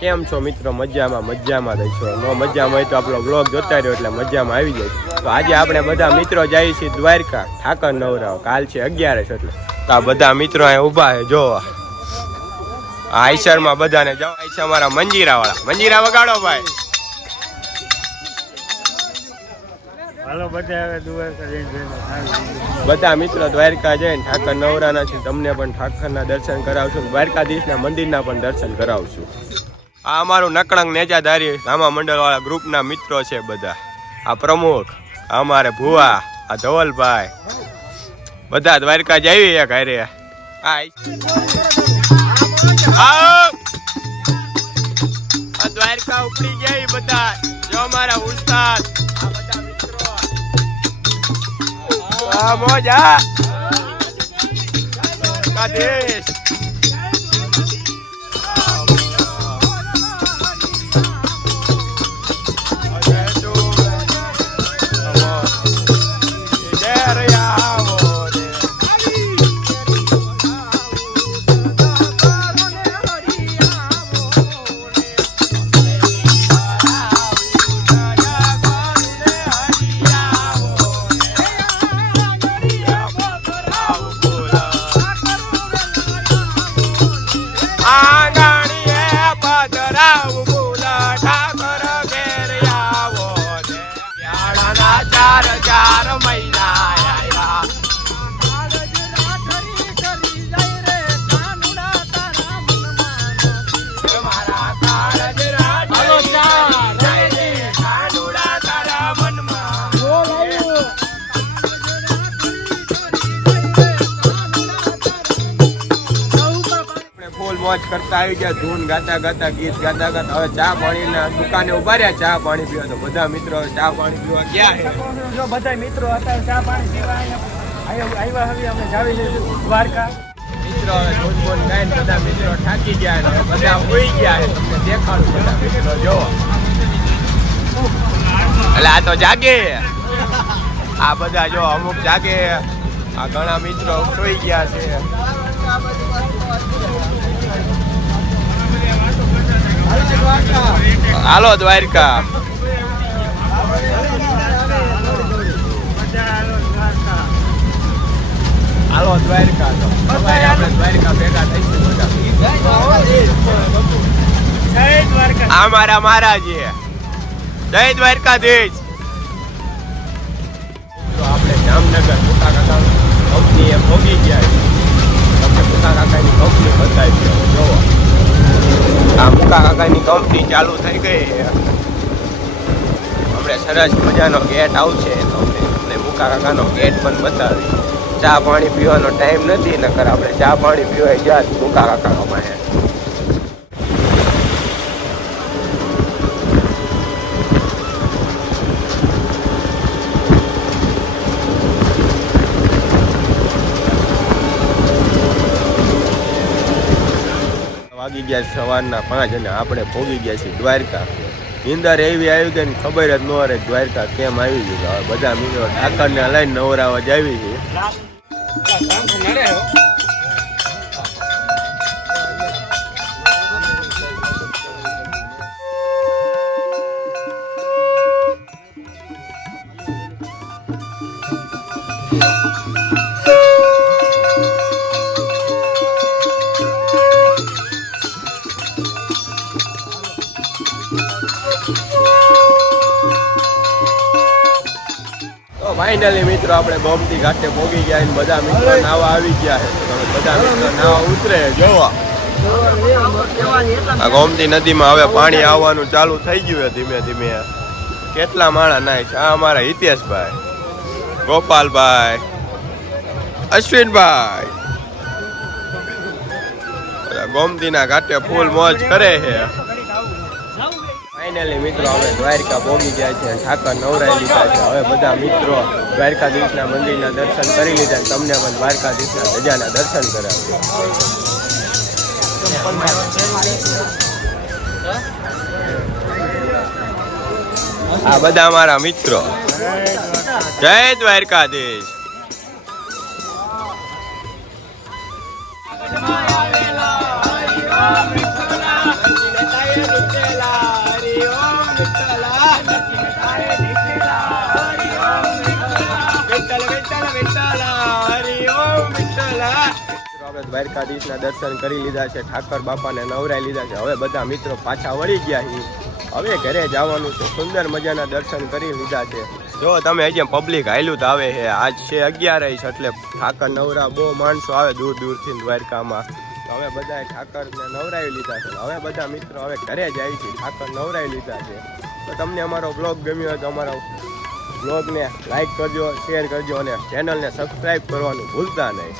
કેમ છો મિત્રો? મજામાં મજામાં રહીશો નો મજામાં હોય તો આપણો બ્લોગ જોતા રહ્યો એટલે મજામાં આવી જાય. તો આજે આપણે બધા મિત્રો જઈએ છીએ દ્વારકા, ઠાકર નવરાવ કાલ છે અગિયારસ એટલે. તો આ બધા મિત્રો અહીંયા ઊભા છે જો આ આઈસરમાં બધાને જાઓ. આઈસર મારા મંજીરા વાળા મંજીરા વગાડો ભાઈ. બધા મિત્રો દ્વારકા જઈને ઠાકર નવરાના છે. તમને પણ ઠાકરના દર્શન કરાવશું. દ્વારકાધીશના મંદિરના પણ દર્શન કરાવશું. આ અમારું નકળંગ નેજાધારી રામા મંડળ વાળા ગ્રુપના મિત્રો છે બધા. આ પ્રમુખ અમારે ભુવા આ ધવલભાઈ. બધા દ્વારકા જ ઘરે. આ. આ દ્વારકા ઉપડી ગયા બધા. જો મારા ઉસ્તાદ. આ બધા મિત્રો. આ મોજા. કાદેશ મોજ કરતા આવી ગયા ધૂન ગાતા ગાતા ગીત ગાતા ગાતા. હવે ચા પાણીના દુકાને ઊભા રહ્યા ચા પાણી પીવા. તો બધા મિત્રો ચા પાણી પીવા ગયા છે. જો બધા મિત્રો હતા ચા પાણી પીવા આવ્યા હવે અમે જાવી જઈશું દ્વારકા. મિત્રો હવે ધૂન બોન ગાઈને બધા મિત્રો થાકી ગયા ને હવે બધા હોઈ ગયા છે. તમને દેખાડું બધા મિત્રો જો. એટલે આ તો જાગે. આ બધા જો અમુક જાગે. આ ઘણા મિત્રો સોઈ ગયા છે. હાલો દ્વારકા હાલો દ્વારકા તો આપણે દ્વારકા ભેગા થઈશું બધા. દ્વારકા. આ મારા મહારાજ. જય દ્વારકાધીશ. આ મોટા કાકાની કંપની ચાલુ થઈ ગઈ આપણે સરસ મજાનો ગેટ આવશે તો આપણે મુકા કાકાનો ગેટ પણ બતાવી ચા પાણી પીવાનો ટાઈમ નથી, નકર આપણે ચા પાણી પીવાય જ્યાં મુકા કાકા વાગી ગયા સવારના પાંચ અને આપણે ભોગી ગયા છીએ દ્વારકા. નિંદર એવી આવી ગઈ ને ખબર જ ન રહે દ્વારકા કેમ આવી ગયું હવે બધા મિત્રો ઠાકરને લઈને નવરાવા જ આવી છે. તો ફાઇનલી મિત્રો, આપણે ગોમતી ઘાટે પોગી ગયા અને બધા મિત્રો નાવા આવી ગયા છે. બધા મિત્રો નાવા ઉતરે. જોવા. આ ગોમતી નદીમાં હવે પાણી આવવાનું ચાલુ થઈ ગયું છે ધીમે ધીમે. કેટલા માણા નાય છે? આ અમારા હિતેશભાઈ, ગોપાલભાઈ, અશ્વિનભાઈ. ગોમતીના ઘાટે ફૂલ મોજ કરે છે. ફાઇનલી મિત્રો અમે દ્વારકા પહોંચી ગયા છે ઠાકર નવરાઈ લીધા છે. હવે બધા મિત્રો દ્વારકાધીશના મંદિરના દર્શન કરી લીધા તમને પણ દ્વારકાધીશના ધજાના દર્શન કરાવ્યા આ બધા અમારા મિત્રો. જય દ્વારકાધીશ. આપણે દ્વારકાધીશના દર્શન કરી લીધા છે, ઠાકર બાપાને નવરાઈ લીધા છે. હવે બધા મિત્રો પાછા વળી ગયા છે. હવે ઘરે જવાનું છે, સુંદર મજાના દર્શન કરી લીધા છે. જો તમે હજી પબ્લિક હાલ્યું તો આવે છે. આજ છે અગિયાર છે એટલે ઠાકર નવરા બહુ માણસો આવે દૂર દૂરથી દ્વારકામાં. હવે બધાએ ઠાકરને નવરાવી લીધા છે. હવે બધા મિત્રો હવે ઘરે જાય છે. ઠાકર નવરાવી લીધા છે. તો તમને અમારો બ્લોગ ગમ્યો હોય તો અમારો બ્લોગને લાઈક કરજો શેર કરજો અને ચેનલને સબસ્ક્રાઈબ કરવાનું ભૂલતા નહીં.